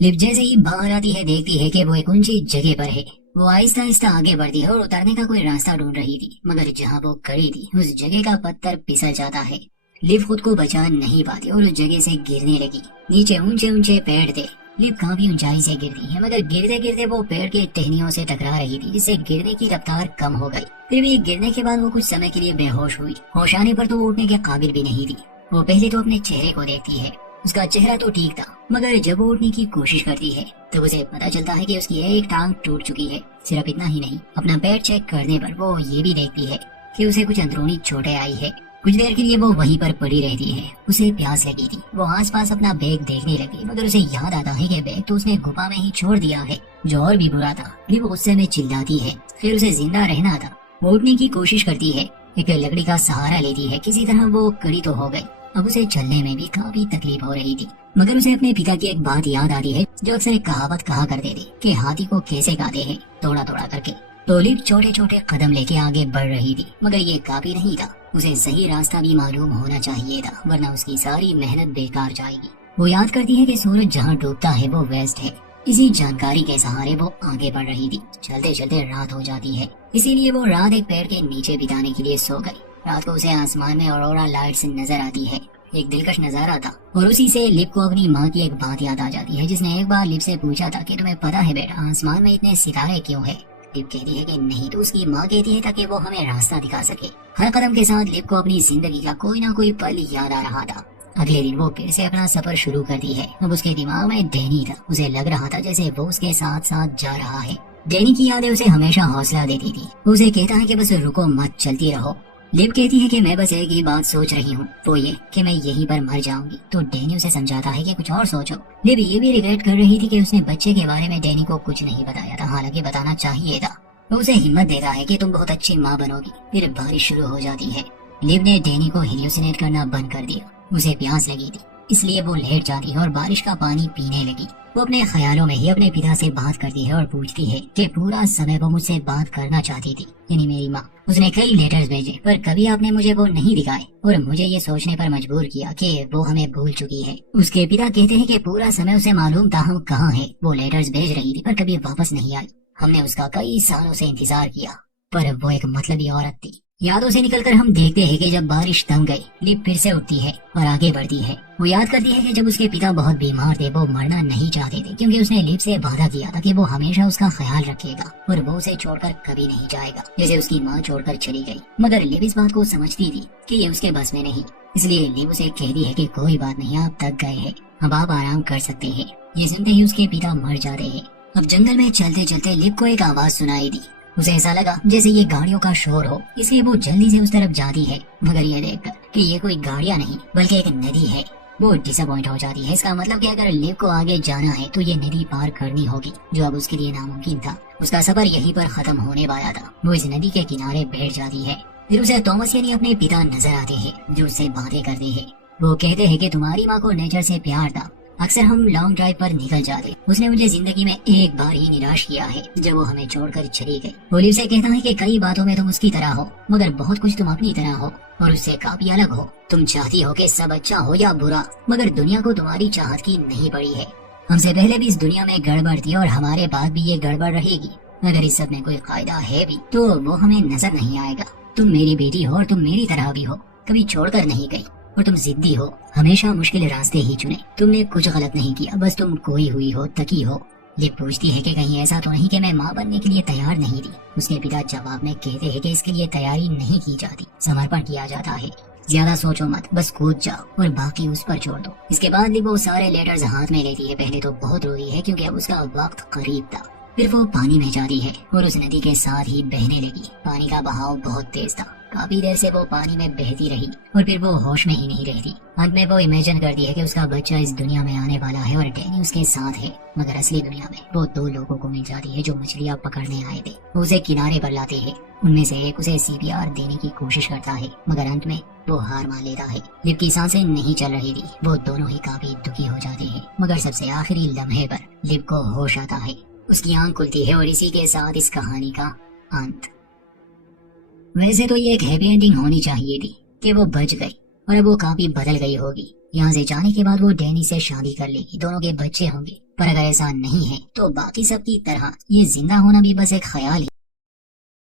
Lift जैसे ही बाहर आती है देखती है कि वो एक ऊंची जगह पर है। वो आहिस्ता आहिस्ता आगे बढ़ती है और उतरने का कोई रास्ता ढूंढ रही थी, मगर जहाँ वो खड़ी थी उस जगह का पत्थर फिसल जाता है। लिफ्ट खुद को बचा नहीं पाती और उस जगह से गिरने लगी। नीचे ऊंचे ऊंचे पेड़ थे। लिफ्ट काफी ऊंचाई से गिरती है, मगर गिरते गिरते वो पेड़ के टहनियों से टकरा रही थी, जिससे गिरने की रफ्तार कम हो गई। फिर भी गिरने के बाद वो कुछ समय के लिए बेहोश हुई। होश आने पर तो वो उठने के काबिल भी नहीं थी। वो पहले तो अपने चेहरे को देखती है। उसका चेहरा तो ठीक था, मगर जब वो उठने की कोशिश करती है तो उसे पता चलता है कि उसकी एक टांग टूट चुकी है। सिर्फ इतना ही नहीं, अपना पैर चेक करने पर वो ये भी देखती है कि उसे कुछ अंदरूनी चोटें आई है। कुछ देर के लिए वो वहीं पर पड़ी रहती है। उसे प्यास लगी थी। वो आसपास अपना बैग देखने लगी, मगर उसे याद आता है कि बैग तो उसने गुफा में ही छोड़ दिया है, जो और भी बुरा था। फिर वो गुस्से में चिल्लाती है। फिर उसे जिंदा रहना था। वो उठने की कोशिश करती है, एक लकड़ी का सहारा लेती है। किसी तरह वो खड़ी तो हो गई। अब उसे चलने में भी काफी तकलीफ हो रही थी, मगर उसे अपने पिता की एक बात याद आती है, जो अक्सर एक कहावत कहा करते थे कि हाथी को कैसे गाते हैं, तोड़ा तोड़ा करके। तो लिफ्ट छोटे छोटे कदम लेके आगे बढ़ रही थी, मगर ये काफी नहीं था। उसे सही रास्ता भी मालूम होना चाहिए था, वरना उसकी सारी मेहनत बेकार जाएगी। वो याद करती है कि सूरज जहाँ डूबता है वो वेस्ट है। इसी जानकारी के सहारे वो आगे बढ़ रही थी। चलते चलते रात हो जाती है, इसीलिए वो रात एक पेड़ के नीचे बिताने के लिए सो गई। रात को उसे आसमान में ऑरोरा लाइट्स नजर आती है। एक दिलकश नजारा था, और उसी से लिप को अपनी माँ की एक बात याद आ जाती है, जिसने एक बार लिप से पूछा था कि तुम्हें पता है बेटा, आसमान में इतने सितारे क्यों है। लिप कहती है कि नहीं, तो उसकी माँ कहती है ताकि वो हमें रास्ता दिखा सके। हर कदम के साथ लिप को अपनी जिंदगी का कोई ना कोई पल याद आ रहा था। अगले दिन वो फिर से अपना सफर शुरू करती है। अब उसके दिमाग में डैनी था। उसे लग रहा था जैसे वो उसके साथ साथ जा रहा है। डैनी की यादें उसे हमेशा हौसला देती थी। वो उसे कहता है कि बस रुको मत, चलती रहो। लिव कहती है कि मैं बस एक ही बात सोच रही हूँ, वो ये कि मैं यहीं पर मर जाऊंगी। तो डैनी उसे समझाता है कि कुछ और सोचो। लिव ये भी रिग्रेट कर रही थी कि उसने बच्चे के बारे में डैनी को कुछ नहीं बताया था, हालांकि बताना चाहिए था। वो उसे हिम्मत देता है कि तुम बहुत अच्छी माँ बनोगी। फिर बारिश शुरू हो जाती है। लिव ने डैनी को हेल्यूसिनेट करना बंद कर दिया। उसे प्यास लगी थी, इसलिए वो लेट जाती है और बारिश का पानी पीने लगी। वो अपने ख्यालों में ही अपने पिता से बात करती है और पूछती है कि पूरा समय वो मुझसे बात करना चाहती थी, यानी मेरी माँ। उसने कई लेटर्स भेजे, पर कभी आपने मुझे वो नहीं दिखाए, और मुझे ये सोचने पर मजबूर किया कि वो हमें भूल चुकी है। उसके पिता कहते हैं कि पूरा समय उसे मालूम था हम कहाँ हैं। वो लेटर्स भेज रही थी पर कभी वापस नहीं आई। हमने उसका कई सालों से इंतजार किया, पर वो एक मतलबी औरत थी। यादों से निकलकर हम देखते हैं कि जब बारिश थम गई, लिप फिर से उठती है और आगे बढ़ती है। वो याद करती है कि जब उसके पिता बहुत बीमार थे, वो मरना नहीं चाहते थे, क्योंकि उसने लिप से वादा किया था कि वो हमेशा उसका ख्याल रखेगा और वो उसे छोड़कर कभी नहीं जाएगा, जैसे उसकी माँ छोड़कर चली गई। मगर लिप इस बात को समझती थी कि ये उसके बस में नहीं, इसलिए लिप उसे कहती है कि कोई बात नहीं, आप थक गए हैं, अब आप आराम कर सकते हैं। ये सुनते ही उसके पिता मर जाते हैं। अब जंगल में चलते चलते लिप को एक आवाज सुनाई दी। उसे ऐसा लगा जैसे ये गाड़ियों का शोर हो, इसलिए वो जल्दी से उस तरफ जाती है, मगर ये देखकर कि ये कोई गाड़ियां नहीं बल्कि एक नदी है, वो डिसअपॉइंट हो जाती है। इसका मतलब कि अगर लिव को आगे जाना है तो ये नदी पार करनी होगी, जो अब उसके लिए नामुमकिन था। उसका सफर यहीं पर खत्म होने वाला था। वो इस नदी के किनारे बैठ जाती है। फिर उसे थॉमस यानी अपने पिता नजर आते हैं, जो उससे बातें करते हैं। वो कहते हैं कि तुम्हारी माँ को नेचर से प्यार था, अक्सर हम लॉन्ग ड्राइव पर निकल जाते। उसने मुझे जिंदगी में एक बार ही निराश किया है, जब वो हमें छोड़कर चली गई। वो लिव से कहता है कि कई बातों में तुम उसकी तरह हो, मगर बहुत कुछ तुम अपनी तरह हो और उससे काफी अलग हो। तुम चाहती हो कि सब अच्छा हो या बुरा, मगर दुनिया को तुम्हारी चाहत की नहीं पड़ी है। हमसे पहले भी इस दुनिया में गड़बड़ थी और हमारे बाद भी ये गड़बड़ रहेगी। अगर इस सब में कोई कायदा है भी तो वो हमें नजर नहीं आएगा। तुम मेरी बेटी हो और तुम मेरी तरह भी हो, कभी छोड़कर नहीं गई। और तुम जिद्दी हो, हमेशा मुश्किल रास्ते ही चुने। तुमने कुछ गलत नहीं किया, बस तुम कोई हुई हो, तकी हो। लिव पूछती है कि कहीं ऐसा तो नहीं कि मैं माँ बनने के लिए तैयार नहीं थी। उसके पिता जवाब में कहते हैं कि इसके लिए तैयारी नहीं की जाती, समर्पण किया जाता है। ज्यादा सोचो मत, बस कूद जाओ और बाकी उस पर छोड़ दो। इसके बाद लिव वो सारे लेटर्स हाथ में लेती है। पहले तो बहुत रोई है क्योंकि अब उसका वक्त करीब था। फिर वो पानी में जाती है और उस नदी के साथ ही बहने लगी। पानी का बहाव बहुत तेज था। काफी देर से वो पानी में बहती रही और फिर वो होश में ही नहीं रहती। अंत में वो इमेजिन करती है कि उसका बच्चा इस दुनिया में आने वाला है और डैनी उसके साथ है, मगर असली दुनिया में वो दो लोगों को मिल जाती है जो मछलियाँ पकड़ने आए थे। वो उसे किनारे पर लाते हैं। उनमें से एक उसे सीपीआर देने की कोशिश करता है, मगर अंत में वो हार मान लेता है। लिव की सांसें नहीं चल रही थी। वो दोनों ही काफी दुखी हो जाते हैं, मगर सबसे आखिरी लम्हे पर लिव को होश आता है। उसकी आंख खुलती है और इसी के साथ इस कहानी का अंत। वैसे तो ये एक हैप्पी एंडिंग होनी चाहिए थी कि वो बच गई और अब वो काफी बदल गई होगी, यहाँ से जाने के बाद वो डैनी से शादी कर लेगी, दोनों के बच्चे होंगे। पर अगर ऐसा नहीं है तो बाकी सबकी तरह ये जिंदा होना भी बस एक ख्याल ही